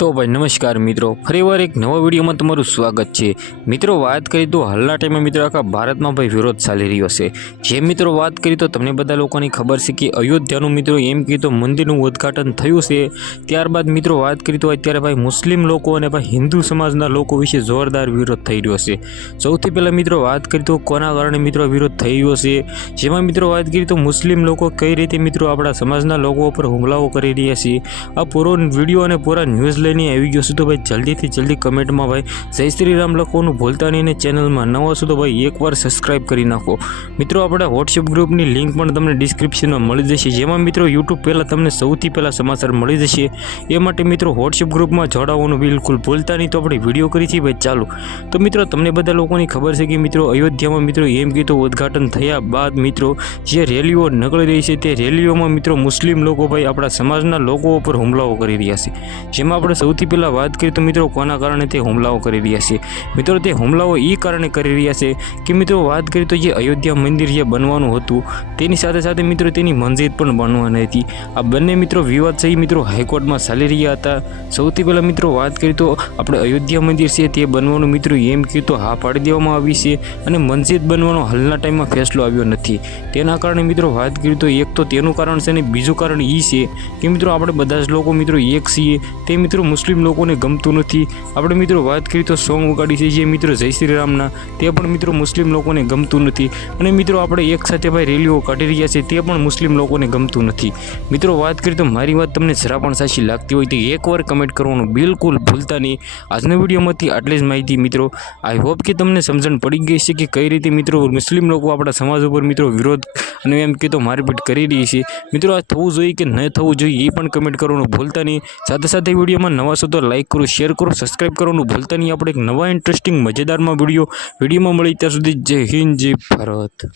तो भाई नमस्कार मित्रों, फरीवार एक नवा विडियो में तमारुं स्वागत है। मित्रों बात करिए तो हालना टाइम में मित्रों आखा भारत में भाई विरोध चाली रह्यो छे। जे मित्रों बात करिए तो तमने बधा लोकोने खबर छे कि अयोध्यानुं मित्रों एम कहीए तो मंदिरनुं उद्घाटन थयुं छे। त्यारबाद मित्रों बात करिए तो अत्यारे भाई मुस्लिम लोको अने भाई हिंदू समाजना लोको विषे जोरदार विरोध थई रह्यो छे। सौथी पहेला मित्रों बात करिए तो कोना कारणे मित्रों विरोध थई रह्यो छे, जेमां मित्रों बात करिए तो मुस्लिम लोको कई रीते मित्रों आपणा समाजना लोको पर हुमलाओ करी रह्या छे। आ पूरो विडियो अने पूरा न्यूज़ लईने આવી ગયો છું તો ભાઈ જલ્દીથી જલ્દી કમેન્ટમાં ભાઈ જય શ્રી રામ લખવાનું ભૂલતા નહીં, અને ચેનલમાં નવા છો તો ભાઈ એકવાર સબસ્ક્રાઇબ કરી નાખો। મિત્રો આપણા વોટ્સએપ ગ્રુપની લિંક પણ તમને ડિસ્ક્રિપ્શનમાં મળી જશે, જેમાં મિત્રો યુટ્યુબ પહેલાં તમને સૌથી પહેલાં સમાચાર મળી જશે। એ માટે મિત્રો વોટ્સએપ ગ્રુપમાં જોડાવાનું બિલકુલ ભૂલતા નહીં। તો આપણે વિડીયો કરી છીએ ભાઈ ચાલુ। તો મિત્રો તમને બધા લોકોની ખબર છે કે મિત્રો અયોધ્યામાં મિત્રો એમ કીધું ઉદ્ઘાટન થયા બાદ મિત્રો જે રેલીઓ નીકળી રહી છે તે રેલીઓમાં મિત્રો મુસ્લિમ લોકો ભાઈ આપણા સમાજના લોકો ઉપર હુમલાઓ કરી રહ્યા છે। જેમાં આપણે સૌથી પહેલાં વાત કરીએ તો મિત્રો કોના કારણે તે હુમલાઓ કરી રહ્યા છે। મિત્રો તે હુમલાઓ એ કારણે કરી રહ્યા છે કે મિત્રો વાત કરીએ તો જે અયોધ્યા મંદિર જે બનવાનું હતું તેની સાથે સાથે મિત્રો તેની મસ્જિદ પણ બનવાની હતી। આ બંને મિત્રો વિવાદ છે મિત્રો હાઈકોર્ટમાં ચાલી રહ્યા હતા। સૌથી પહેલાં મિત્રો વાત કરીએ તો આપણે અયોધ્યા મંદિર છે તે બનવાનું મિત્રો એમ કહીએ તો હા પાડી દેવામાં આવી છે, અને મસ્જિદ બનવાનો હાલના ટાઈમમાં ફેસલો આવ્યો નથી। તેના કારણે મિત્રો વાત કરીએ તો એક તો તેનું કારણ છે, અને બીજું કારણ એ છે કે મિત્રો આપણે બધા જ લોકો મિત્રો એક છીએ તે મિત્રો મુસ્લિમ લોકોને ગમતું નથી। આપણે મિત્રો વાત કરીએ તો સોંગ ઉગાડી છે જે મિત્રો જય શ્રી રામના, તે પણ મિત્રો મુસ્લિમ લોકોને ગમતું નથી। અને મિત્રો આપણે એક સાથે ભાઈ રેલીઓ કાઢી રહ્યા છે તે પણ મુસ્લિમ લોકોને ગમતું નથી। મિત્રો વાત કરીએ તો મારી વાત તમને જરા પણ સાચી લાગતી હોય તો એકવાર કમેન્ટ કરવાનું બિલકુલ ભૂલતા નહીં। આજના વિડીયોમાંથી આટલી જ માહિતી મિત્રો। આઈ હોપ કે તમને સમજણ પડી ગઈ છે કે કઈ રીતે મિત્રો મુસ્લિમ લોકો આપણા સમાજ ઉપર મિત્રો વિરોધ અને એમ કે તો મારપીટ કરી રહી છે। મિત્રો આ થવું જોઈએ કે ન થવું જોઈએ એ પણ કમેન્ટ કરવાનું ભૂલતા નહીં। સાથે સાથે વિડીયોમાં નવા છો તો લાઈક કરો, શેર કરો, સબસ્ક્રાઇબ કરવાનું ભૂલતા નહીં। આપણે એક નવા ઇન્ટરેસ્ટિંગ મજેદારમાં વિડીયોમાં મળી ત્યાં સુધી જય હિન્દ, જય ભારત।